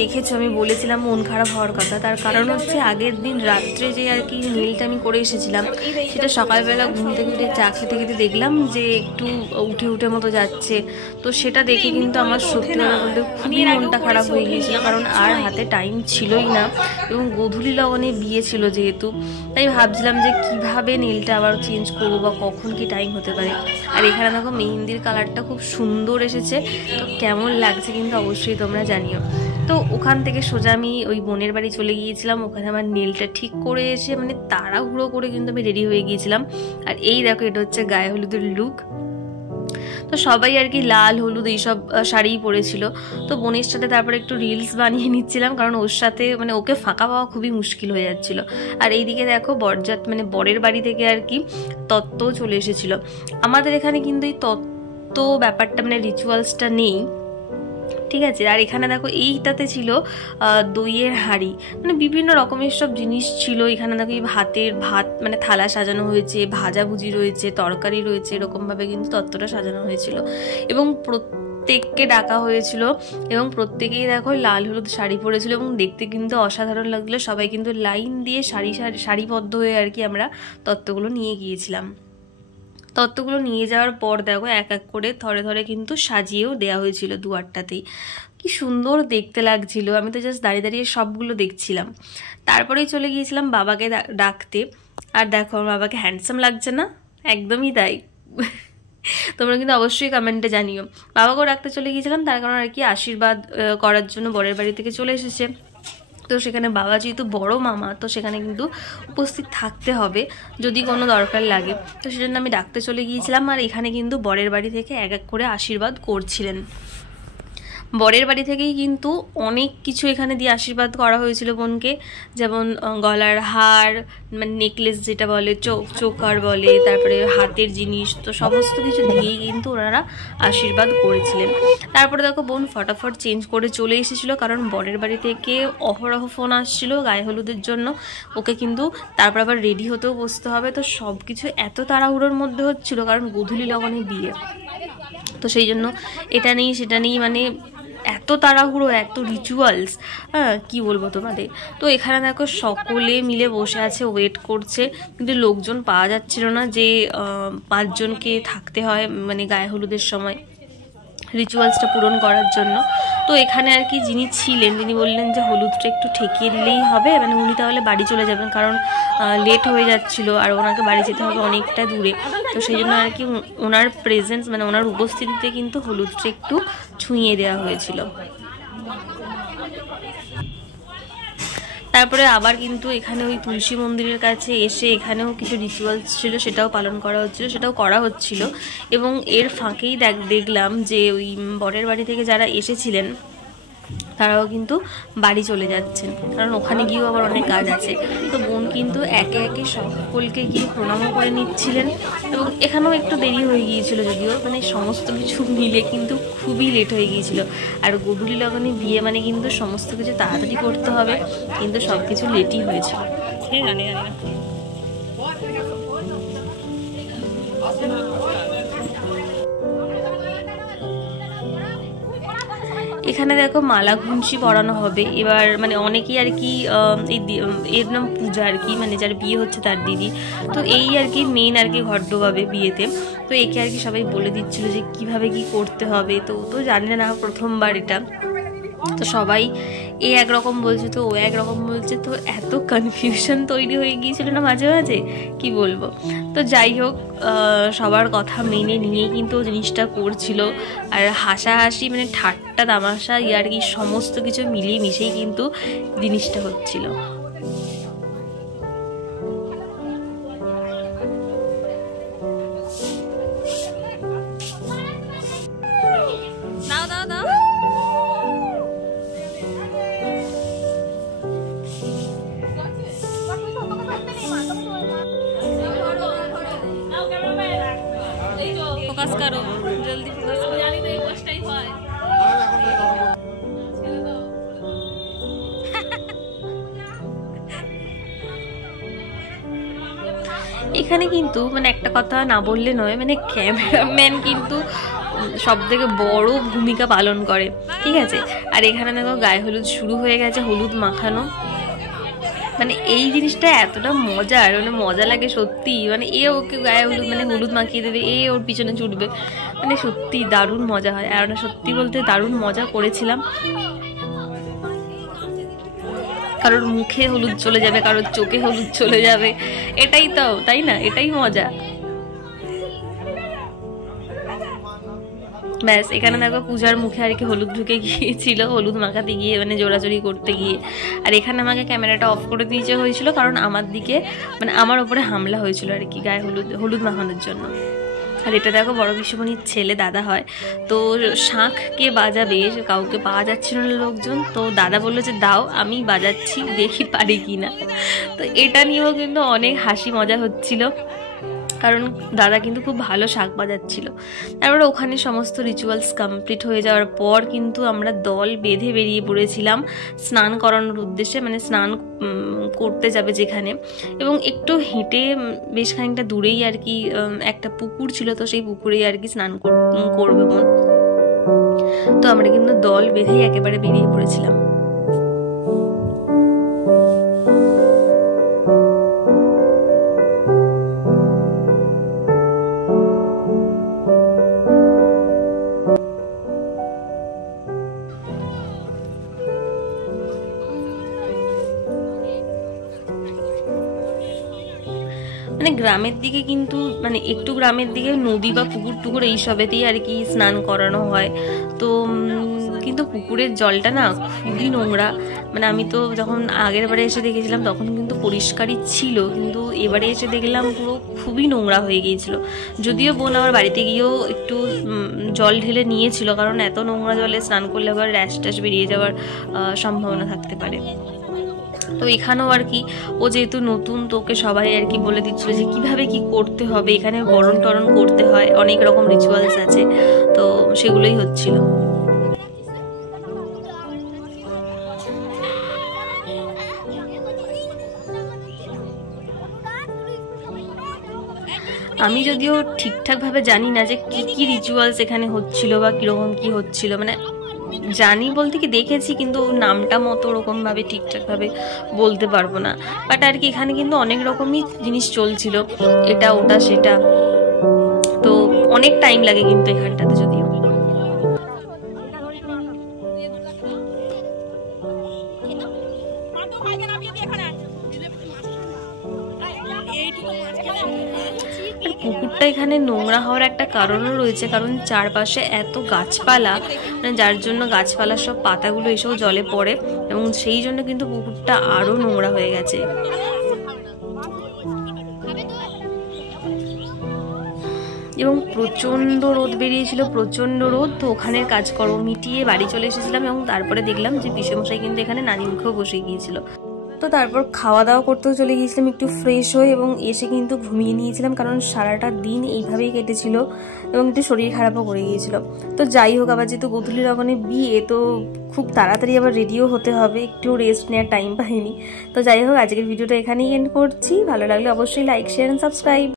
দেখেছো আমি বলেছিলাম মন খারাপ হওয়ার কথা, তার কারণ হচ্ছে আগের দিন রাত্রে যে আর কি নেলটা আমি করে এসেছিলাম, সেটা সকালবেলা ঘুম থেকে উঠে চা খেতে খেতে দেখলাম যে একটু উঠে উঠে মতো যাচ্ছে। তো সেটা দেখে কিন্তু আমার সত্যি কথা বলতে খুবই মনটা খারাপ হয়ে গিয়েছিল, কারণ আর হাতে টাইম ছিলই না এবং গোধূলি লগনে বিয়ে ছিল যেহেতু, তাই ভাবছিলাম যে কিভাবে নেলটা আবার চেঞ্জ করবো বা কখন কি টাইম হতে পারে। আর এখানে দেখো মেহেন্দির কালারটা খুব সুন্দর এসেছে, তো কেমন লাগছে কিন্তু অবশ্যই তোমরা জানিও। তো ওখান থেকে সোজা আমি ওই বোনের বাড়ি চলে গিয়েছিলাম, ওখানে আমার নেলটা ঠিক করে এসে মানে তাড়াহুড়ো করে কিন্তু আমি রেডি হয়ে গিয়েছিলাম। আর এই দেখো এটা হচ্ছে গায়ে হলুদের লুক। তো সবাই আর কি লাল হলুদ এইসব শাড়িই পরেছিল। তো বোনের সাথে তারপরে একটু রিলস বানিয়ে নিচ্ছিলাম, কারণ ওর সাথে মানে ওকে ফাঁকা পাওয়া খুবই মুশকিল হয়ে যাচ্ছিল। আর এইদিকে দেখো বরযাত মানে বরের বাড়ি থেকে আর কি তত্ত্ব চলে এসেছিল। আমাদের এখানে কিন্তু এই তত্ত্ব ব্যাপারটা মানে রিচুয়ালসটা নেই, ঠিক আছে। আর এখানে দেখো এইটাতে ছিল দইয়ের হাঁড়ি, মানে বিভিন্ন রকমের সব জিনিস ছিল। এখানে দেখো এই ভাত মানে থালা সাজানো হয়েছে, ভাজাভুজি রয়েছে, তরকারি রয়েছে, এরকমভাবে কিন্তু তত্ত্বটা সাজানো হয়েছিল এবং প্রত্যেককে ডাকা হয়েছিল এবং প্রত্যেকেই দেখো লাল হলুদ শাড়ি পরেছিল এবং দেখতে কিন্তু অসাধারণ লাগছিল। সবাই কিন্তু লাইন দিয়ে সারিবদ্ধ হয়ে আর কি আমরা তত্ত্বগুলো নিয়ে গিয়েছিলাম। তত্ত্বগুলো নিয়ে যাওয়ার পর দেখো এক এক করে থরে থরে কিন্তু সাজিয়েও দেওয়া হয়েছিল দুয়ারটাতেই। কি সুন্দর দেখতে লাগছিল, আমি তো জাস্ট দাঁড়িয়ে দাঁড়িয়ে সবগুলো দেখছিলাম। তারপরেই চলে গিয়েছিলাম বাবাকে ডাকতে। আর দেখো আমার বাবাকে হ্যান্ডসাম লাগছে না? একদমই তাই। তোমরা কিন্তু অবশ্যই কমেন্টে জানিও। বাবাকেও ডাকতে চলে গিয়েছিলাম, তার কারণ আর কি আশীর্বাদ করার জন্য বরের বাড়ি থেকে চলে এসেছে। তো সেখানে বাবা যেহেতু বড় মামা, তো সেখানে কিন্তু উপস্থিত থাকতে হবে যদি কোনো দরকার লাগে। তো সেজন্য আমি ডাকতে চলে গিয়েছিলাম। আর এখানে কিন্তু বরের বাড়ি থেকে এক এক করে আশীর্বাদ করছিলেন। বরের বাড়ি থেকেই কিন্তু অনেক কিছু এখানে দিয়ে আশীর্বাদ করা হয়েছিল বোনকে, যেমন গলার হার, মানে নেকলেস যেটা বলে, চোকার বলে, তারপরে হাতের জিনিস, তো সমস্ত কিছু দিয়েই কিন্তু ওনারা আশীর্বাদ করেছিলেন। তারপরে দেখো বোন ফটাফট চেঞ্জ করে চলে এসেছিলো, কারণ বরের বাড়ি থেকে অহরহ ফোন আসছিল গায়ে হলুদের জন্য। ওকে কিন্তু তারপর আবার রেডি হতেও বসতে হবে, তো সব কিছু এত তাড়াহুড়োর মধ্যে হচ্ছিলো কারণ গোধূলি লগনে বিয়ে, তো সেই জন্য এটা নেই সেটা নেই, মানে এত তাড়াহুড়ো, এত রিচুয়ালস, হ্যাঁ কি বলবো তোমাদের। তো এখানে দেখো সকলে মিলে বসে আছে, ওয়েট করছে, কিন্তু লোকজন পাওয়া যাচ্ছিল না যে 5 জনকে থাকতে হয় মানে গায়ে হলুদের সময় রিচুয়ালসটা পূরণ করার জন্য। তো এখানে আর কি যিনি ছিলেন তিনি বললেন যে হলুদটা একটু ঠেকিয়ে দিলেই হবে, মানে উনি তাহলে বাড়ি চলে যাবেন, কারণ লেট হয়ে যাচ্ছিল আর ওনাকে বাড়ি যেতে হবে অনেকটা দূরে। তো সেই জন্য আর কি ওনার প্রেজেন্স মানে ওনার উপস্থিতিতে কিন্তু হলুদটা একটু ছুঁয়ে দেওয়া হয়েছিল। তারপরে আবার কিন্তু এখানে ওই তুলসী মন্দিরের কাছে এসে এখানেও কিছু রিচুয়ালস ছিল, সেটাও পালন করা হচ্ছিল, সেটাও করা হচ্ছিল। এবং এর ফাঁকেই দেখলাম যে ওই বরের বাড়ি থেকে যারা এসেছিলেন তারাও কিন্তু বাড়ি চলে যাচ্ছেন, কারণ ওখানে গিয়েও আবার অনেক কাজ আছে। তো বোন কিন্তু একে একে সকলকে গিয়ে প্রণামও করে নিচ্ছিলেন এবং এখানেও একটু দেরি হয়ে গিয়েছিল, যদিও মানে সমস্ত কিছু মিলে কিন্তু খুবই লেট হয়ে গিয়েছিল। আর গোধূলি লগনে বিয়ে মানে কিন্তু সমস্ত কিছু তাড়াতাড়ি করতে হবে, কিন্তু সব কিছু লেটই হয়েছিল। এখানে দেখো মালা ঘুঞ্চি পরানো হবে এবার, মানে অনেকেই আর কি এর নাম পূজা আর কি, মানে যার বিয়ে হচ্ছে তার দিদি। তো এই আর কি মেন আর কি ঘর ডোবাবে বিয়েতে। তো একে আর কি সবাই বলে দিচ্ছিল যে কিভাবে কি করতে হবে, তো তো জানি না, প্রথমবার এটা। তো সবাই এ একরকম বলছে তো ও একরকম বলছে, তো এত কনফিউশন তৈরি হয়ে গিয়েছিল না মাঝে মাঝে, কি বলবো। তো যাই হোক সবার কথা মেনে নিয়েই কিন্তু জিনিসটা করছিল। আর হাসাহাসি মানে ঠাট্টা তামাশা ইয়ার্কি সমস্ত কিছু মিলিয়ে মিশেই কিন্তু জিনিসটা হচ্ছিল। फोकस करो जल्दी फोकस करो, जानी तो एक फर्स्ट टाइम হয়। এখানে কিন্তু মানে একটা কথা না বললে নয়, মানে ক্যামেরাম্যান কিন্তু সবথেকে বড় ভূমিকা পালন করে, ঠিক আছে। আর এখানে দেখো গায়ে হলুদ শুরু হয়ে গেছে, হলুদ মাখানো। মানে এই জিনিসটা এতটা মজার, মানে মজা লাগে সত্যি। মানে এ ওকে গায়ে হলুদ মানে হলুদ মাখিয়ে দেবে, এ ওর পিছনে ছুটবে, মানে সত্যি দারুণ মজা হয়। আর সত্যি বলতে দারুণ মজা করেছিলাম। কারোর মুখে হলুদ চলে যাবে, কারোর চোখে হলুদ চলে যাবে, এটাই তো, তাই না? এটাই মজা। ব্যাস এখানে দেখো পূজার মুখে আর কি হলুদ ঢুকে গিয়েছিল, হলুদ মাখাতে গিয়ে, মানে জোড়াজোড়ি করতে গিয়ে। আর এখানে আমাকে ক্যামেরাটা অফ করে দিয়েছে হয়েছিল, কারণ আমার দিকে মানে আমার ওপরে হামলা হয়েছিল আর কি গায়ে হলুদ মাখানোর জন্য। আর এটা দেখো বড় পিসিমণির ছেলে দাদা হয়, তো শাঁখ কে বাজাবে, কাউকে পাওয়া যাচ্ছিল না লোকজন, তো দাদা বললো যে দাও আমি বাজাচ্ছি, দেখি পারি কিনা। তো এটা নিয়েও কিন্তু অনেক হাসি মজা হচ্ছিল, কারণ দাদা কিন্তু খুব ভালো শাঁখ বাজাচ্ছিল। তারপরে ওখানে সমস্ত রিচুয়ালস কমপ্লিট হয়ে যাওয়ার পর কিন্তু আমরা দল বেঁধে বেরিয়ে পড়েছিলাম স্নান করানোর উদ্দেশ্যে, মানে স্নান করতে যাবে যেখানে। এবং একটু হেঁটে বেশ খানিকটা দূরেই আর কি একটা পুকুর ছিল, তো সেই পুকুরেই আর কি স্নান করবে মন। তো আমরা কিন্তু দল বেঁধেই একেবারে বেরিয়ে পড়েছিলাম। মানে গ্রামের দিকে কিন্তু মানে একটু গ্রামের দিকে নদী বা পুকুর টুকুর এইসবেতেই আর কি স্নান করানো হয়। তো কিন্তু পুকুরের জলটা না খুবই নোংরা। মানে আমি তো যখন আগের বারে এসে দেখেছিলাম তখন কিন্তু পরিষ্কারই ছিল, কিন্তু এবারে এসে দেখলাম পুরো খুবই নোংরা হয়ে গিয়েছিল। যদিও বোন আমার বাড়িতে গিয়েও একটু জল ঢেলে নিয়েছিল, কারণ এত নোংরা জলে স্নান করলে আবার র্যাশ ট্যাশ বেরিয়ে যাওয়ার সম্ভাবনা থাকতে পারে। তো এখানেও আর কি ও যেহেতু নতুন, তো ওকে সবাই আর কি বলে দিচ্ছিল যে কিভাবে কি করতে হবে, এখানে বরণ টরণ করতে হয়, অনেক রকম রিচুয়ালস আছে, তো সেগুলোই হচ্ছিল। আমি যদিও ঠিকঠাকভাবে জানি না যে কি কি রিচুয়ালস এখানে হচ্ছিল বা কিরকম কি হচ্ছিল, মানে জানি বলতে কি দেখেছি, কিন্তু নামটা মতো ওরকমভাবে ঠিকঠাকভাবে বলতে পারবো না। বাট আর কি এখানে কিন্তু অনেক রকমই জিনিস চলছিল, এটা ওটা সেটা, তো অনেক টাইম লাগে কিন্তু এখানটাতে যদিও। পুকুরটা এখানে নোংরা হওয়ার একটা কারণও রয়েছে, কারণ চারপাশে এত গাছপালা, মানে যার জন্য গাছপালার সব পাতাগুলো এসেও জলে পড়ে, এবং সেই জন্য কিন্তু পুকুরটা আরো নোংরা হয়ে গেছে। এবং প্রচণ্ড রোদ বেরিয়েছিল, প্রচণ্ড রোদ। তো ওখানের কাজকর্ম মিটিয়ে বাড়ি চলে এসেছিলাম, এবং তারপরে দেখলাম যে পিসেমশাই কিন্তু এখানে নানি মুখেও বসে গিয়েছিল। তো তারপর খাওয়া দাওয়া করতেও চলে গিয়েছিলাম একটু ফ্রেশ হয়ে, এবং এসে কিন্তু ঘুমিয়ে নিয়েছিলাম, কারণ সারাটা দিন এইভাবেই কেটেছিল এবং একটু শরীর খারাপও করে গিয়েছিল। তো যাই হোক, আবার যেহেতু গোধূলির ওখানে বিয়ে, তো খুব তাড়াতাড়ি আবার রেডিও হতে হবে, একটু রেস্ট নেওয়ার টাইম পাইনি। তো যাই হোক, আজকের ভিডিওটা এখানেই এন্ড করছি। ভালো লাগলে অবশ্যই লাইক, শেয়ার এন্ড সাবস্ক্রাইব।